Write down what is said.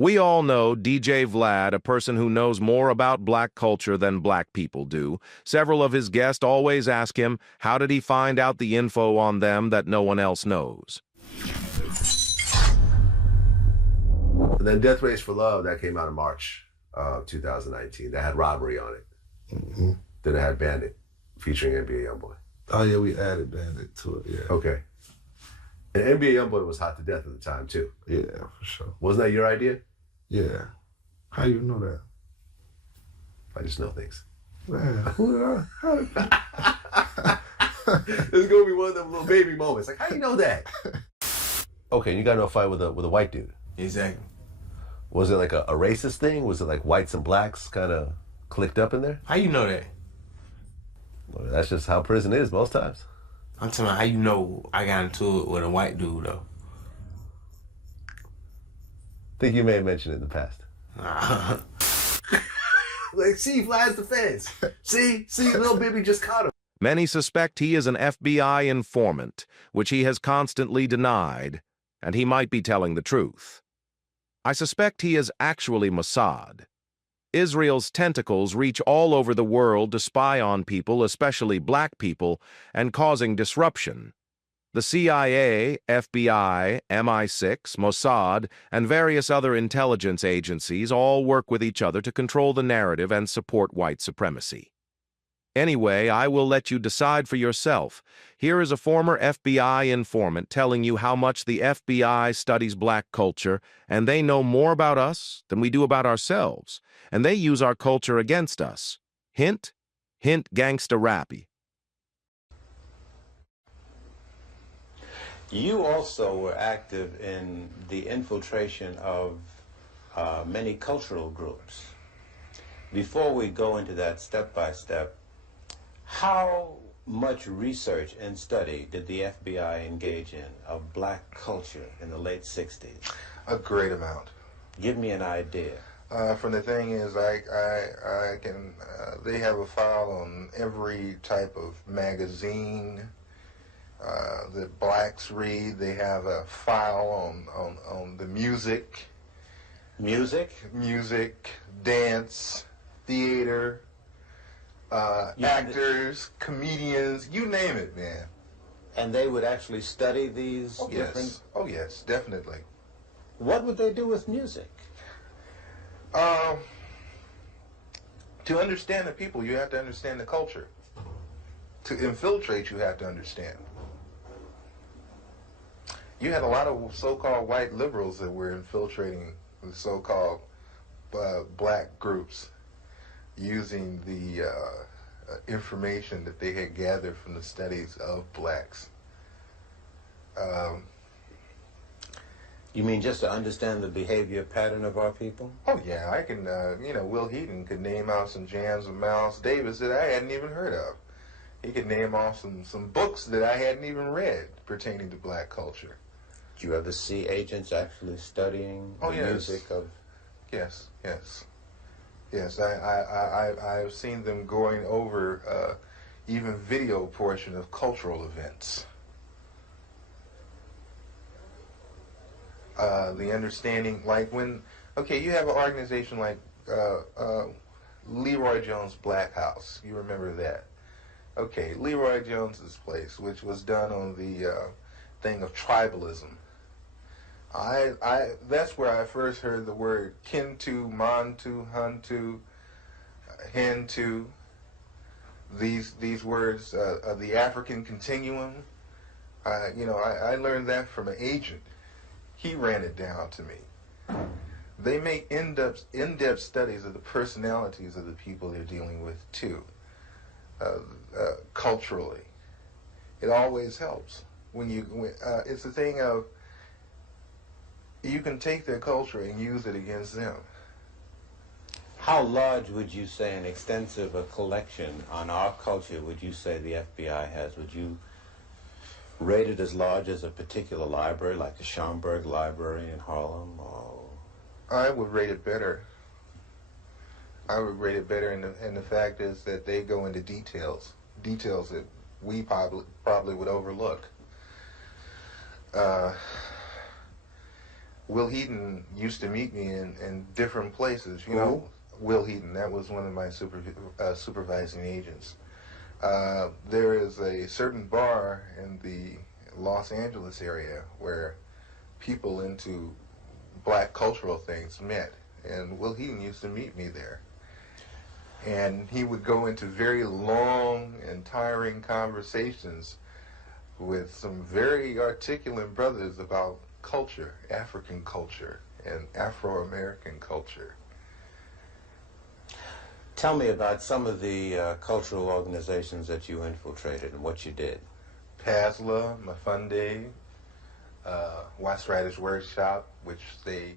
We all know DJ Vlad, a person who knows more about black culture than black people do. Several of his guests always ask him, how did he find out the info on them that no one else knows? And then Death Race for Love, that came out in March of 2019. That had Robbery on it. Mm-hmm. Then it had Bandit, featuring NBA Youngboy. Oh yeah, we added Bandit to it, yeah. Okay. And NBA Youngboy was hot to death at the time, too. Yeah, for sure. Wasn't that your idea? Yeah. How you know that? I just know things. Man, who did I? This is gonna be one of them little baby moments. Like, how you know that? Okay, you got into a fight with a white dude. Exactly. Was it like a racist thing? Was it like whites and blacks kind of clicked up in there? How you know that? Well, that's just how prison is most times. I'm talking about how you know I got into it with a white dude, though. I think you may have mentioned it in the past. Like, see, Vlad's the feds. See, little baby just caught him. Many suspect he is an FBI informant, which he has constantly denied, and he might be telling the truth. I suspect he is actually Mossad. Israel's tentacles reach all over the world to spy on people, especially black people, and causing disruption. The CIA, FBI, MI6, Mossad, and various other intelligence agencies all work with each other to control the narrative and support white supremacy. Anyway, I will let you decide for yourself. Here is a former FBI informant telling you how much the FBI studies black culture, and they know more about us than we do about ourselves, and they use our culture against us. Hint, hint, gangsta rappy. You also were active in the infiltration of many cultural groups. Before we go into that step by step, how much research and study did the FBI engage in of black culture in the late 60s? A great amount. Give me an idea. From the thing is, I can, they have a file on every type of magazine that blacks read. They have a file on the music. Music? Music, dance, theater, actors, comedians, you name it, man. And they would actually study these different... Yes. Oh, yes, definitely. What would they do with music? To understand the people, you have to understand the culture. To infiltrate, you have to understand. You had a lot of so-called white liberals that were infiltrating the so-called black groups using the information that they had gathered from the studies of blacks. You mean just to understand the behavior pattern of our people? Oh yeah, I can, Will Heaton could name out some jams of Miles Davis that I hadn't even heard of. He could name off some books that I hadn't even read pertaining to black culture. Do you ever see agents actually studying the music of... Yes. Yes, I've seen them going over even video portion of cultural events. The understanding, like when, okay, you have an organization like Leroy Jones' Black House. You remember that? Okay, Leroy Jones's place, which was done on the thing of tribalism. That's where I first heard the word Kintu, Mantu, Huntu, Hintu. These words of the African continuum. I learned that from an agent. He ran it down to me. They make in-depth studies of the personalities of the people they're dealing with too, culturally. It always helps it's a thing of you can take their culture and use it against them. How large would you say an extensive collection on our culture would you say the FBI has? Would you rate it as large as a particular library, like the Schomburg Library in Harlem? Or... I would rate it better. I would rate it better, and the fact is that they go into details that we probably would overlook. Will Heaton used to meet me in different places. You know, Will Heaton, that was one of my supervising agents. There is a certain bar in the Los Angeles area where people into black cultural things met, and Will Heaton used to meet me there. And he would go into very long and tiring conversations with some very articulate brothers about culture, African culture, and Afro-American culture. Tell me about some of the cultural organizations that you infiltrated and what you did. PASLA, Mafunde, West Riders Workshop, which they